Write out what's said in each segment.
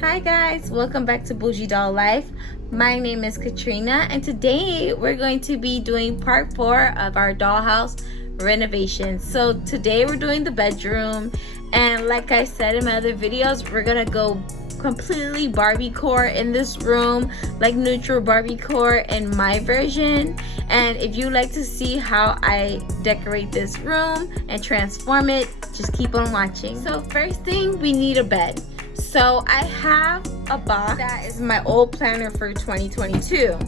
Hi guys, welcome back to Bougie Doll Life. My name is Katrina and today we're going to be doing part 4 of our dollhouse renovation. So today we're doing the bedroom, and like I said in my other videos, we're gonna go completely Barbie core in this room, like neutral Barbie core in my version. And if you like to see how I decorate this room and transform it, just keep on watching. So first thing, we need a bed. So I have a box that is my old planner for 2022.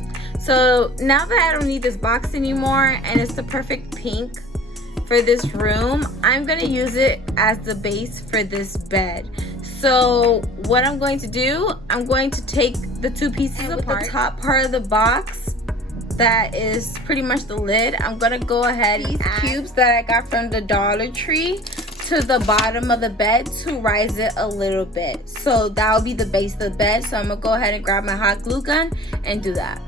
So now that I don't need this box anymore and it's the perfect pink for this room, I'm gonna use it as the base for this bed. So what I'm going to do, I'm going to take the two pieces apart. The top part of the box, that is pretty much the lid, I'm gonna go ahead and add cubes that I got from the Dollar Tree to the bottom of the bed to rise it a little bit. So that will be the base of the bed. So I'm gonna go ahead and grab my hot glue gun and do that.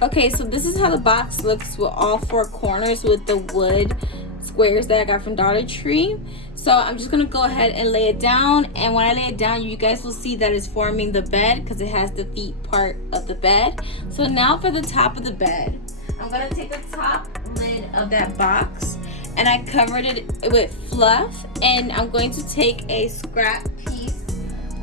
Okay, so this is how the box looks with all four corners with the wood squares that I got from Dollar Tree. So I'm just gonna go ahead and lay it down, and when I lay it down, you guys will see that it's forming the bed because it has the feet part of the bed. So now for the top of the bed, I'm gonna take the top lid of that box and I covered it with fluff, and I'm going to take a scrap piece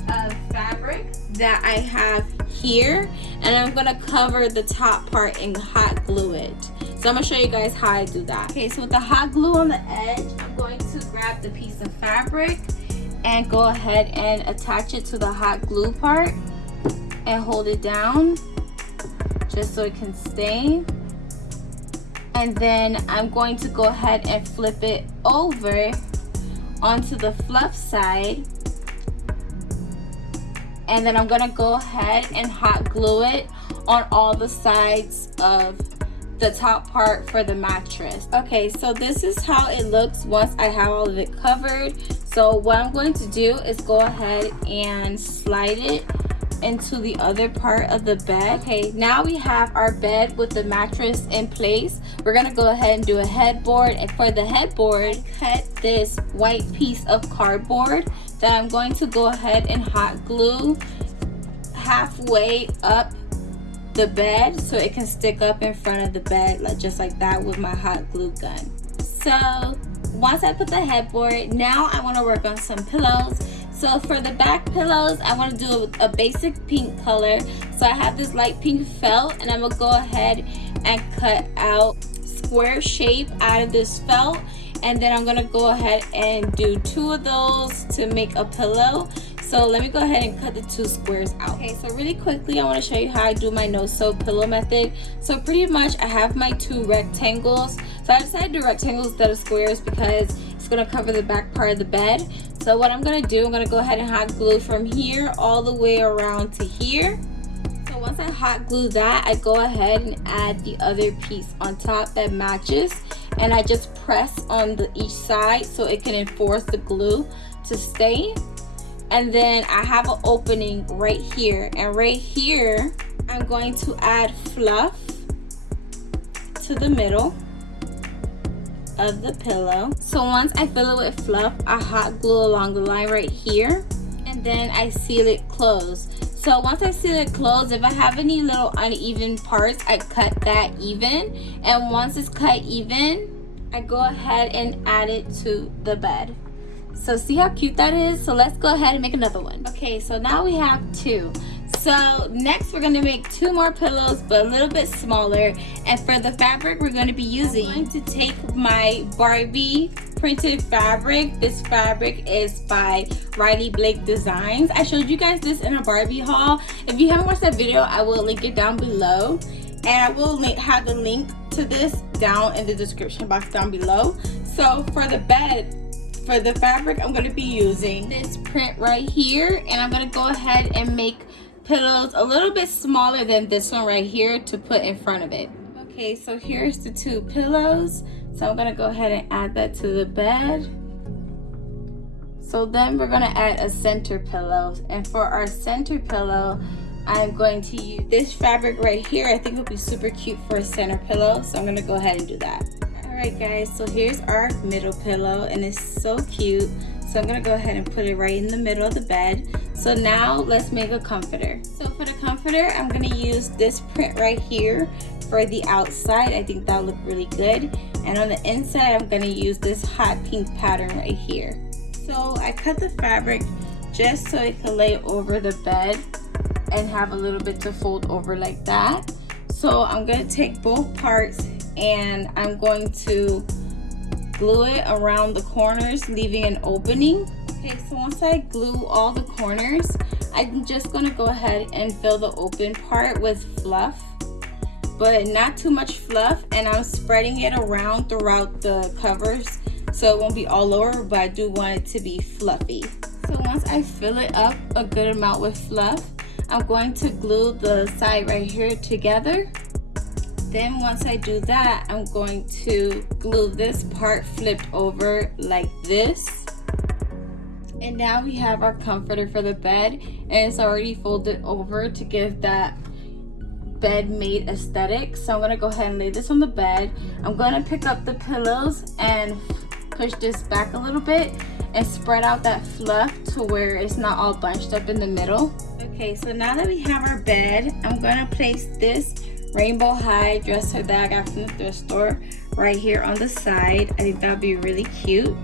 of fabric that I have here, and I'm gonna cover the top part and hot glue it. So I'm gonna show you guys how I do that. Okay, so with the hot glue on the edge, I'm going to grab the piece of fabric and go ahead and attach it to the hot glue part and hold it down just so it can stay. And then I'm going to go ahead and flip it over onto the fluff side. And then I'm gonna go ahead and hot glue it on all the sides of the top part for the mattress. Okay, so this is how it looks once I have all of it covered. So what I'm going to do is go ahead and slide it into the other part of the bed. Okay, now we have our bed with the mattress in place. We're gonna go ahead and do a headboard, and for the headboard, cut this white piece of cardboard that I'm going to go ahead and hot glue halfway up the bed so it can stick up in front of the bed, like just like that, with my hot glue gun. So once I put the headboard, now I want to work on some pillows. So for the back pillows, I want to do a basic pink color. So I have this light pink felt, and I'm gonna go ahead and cut out square shape out of this felt, and then I'm gonna go ahead and do 2 of those to make a pillow. So let me go ahead and cut the 2 squares out. Okay, so really quickly, I want to show you how I do my no-sew pillow method. So pretty much I have my 2 rectangles. So I decided to do rectangles instead of squares because it's gonna cover the back part of the bed. So what I'm gonna do, I'm gonna go ahead and hot glue from here all the way around to here. So once I hot glue that, I go ahead and add the other piece on top that matches, and I just press on each side so it can enforce the glue to stay. And then I have an opening right here, and right here I'm going to add fluff to the middle of the pillow. So once I fill it with fluff, I hot glue along the line right here, and then I seal it closed. So once I seal it closed, if I have any little uneven parts, I cut that even, and once it's cut even, I go ahead and add it to the bed. So see how cute that is? So let's go ahead and make another one. Okay, so now we have 2. So next we're gonna make 2 more pillows, but a little bit smaller. And for the fabric we're gonna be using, I'm going to take my Barbie printed fabric. This fabric is by Riley Blake Designs. I showed you guys this in a Barbie haul. If you haven't watched that video, I will link it down below. And I will have the link to this down in the description box down below. So for the bed, for the fabric, I'm going to be using this print right here, and I'm going to go ahead and make pillows a little bit smaller than this one right here to put in front of it. Okay, so here's the 2 pillows. So I'm going to go ahead and add that to the bed. So then we're going to add a center pillow, and for our center pillow, I'm going to use this fabric right here. I think it'll be super cute for a center pillow, so I'm gonna go ahead and do that. Alright guys, so here's our middle pillow and it's so cute. So I'm gonna go ahead and put it right in the middle of the bed. So now let's make a comforter. So for the comforter, I'm gonna use this print right here for the outside. I think that'll look really good. And on the inside, I'm gonna use this hot pink pattern right here. So I cut the fabric just so it can lay over the bed and have a little bit to fold over like that. So I'm gonna take both parts and I'm going to glue it around the corners, leaving an opening. Okay, so once I glue all the corners, I'm just gonna go ahead and fill the open part with fluff, but not too much fluff, and I'm spreading it around throughout the covers so it won't be all over, but I do want it to be fluffy. So once I fill it up a good amount with fluff, I'm going to glue the side right here together. Then once I do that, I'm going to glue this part flipped over like this. And now we have our comforter for the bed, and it's already folded over to give that bed made aesthetic. So I'm gonna go ahead and lay this on the bed. I'm gonna pick up the pillows and push this back a little bit and spread out that fluff to where it's not all bunched up in the middle. Okay, so now that we have our bed, I'm gonna place this rainbow high dresser that I got from the thrift store right here on the side. I think that would be really cute.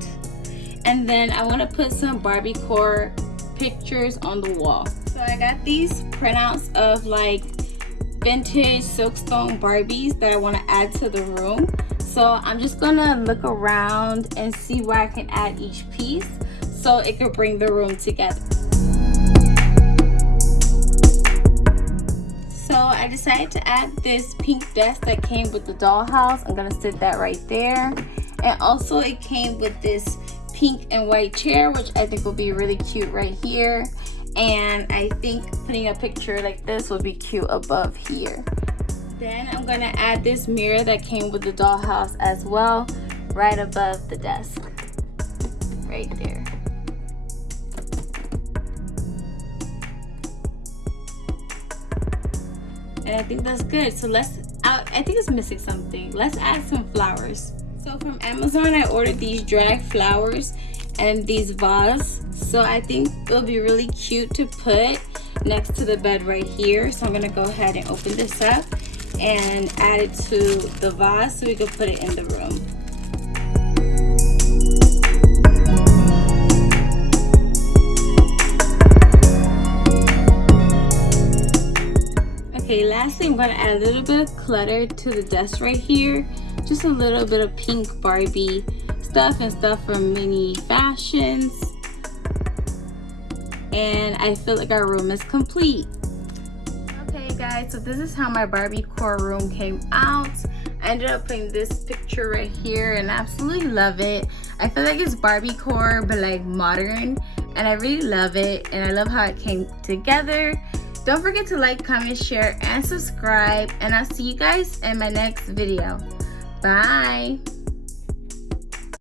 And then I want to put some Barbie core pictures on the wall. So I got these printouts of like vintage silkstone Barbies that I want to add to the room. So I'm just gonna look around and see where I can add each piece so it could bring the room together. So I decided to add this pink desk that came with the dollhouse. I'm gonna sit that right there. And also it came with this pink and white chair, which I think will be really cute right here. And I think putting a picture like this would be cute above here. Then I'm gonna add this mirror that came with the dollhouse as well, right above the desk, right there. And I think that's good. So I think it's missing something. Let's add some flowers. So from Amazon, I ordered these drag flowers and these vases. So I think it'll be really cute to put next to the bed right here. So I'm gonna go ahead and open this up and add it to the vase so we can put it in the room. Okay, lastly, I'm gonna add a little bit of clutter to the desk right here. Just a little bit of pink Barbie stuff and stuff from mini fashions. And I feel like our room is complete. Okay guys, so this is how my Barbie core room came out. I ended up putting this picture right here and I absolutely love it. I feel like it's Barbie core but like modern, and I really love it, and I love how it came together. Don't forget to like, comment, share, and subscribe, and I'll see you guys in my next video. Bye.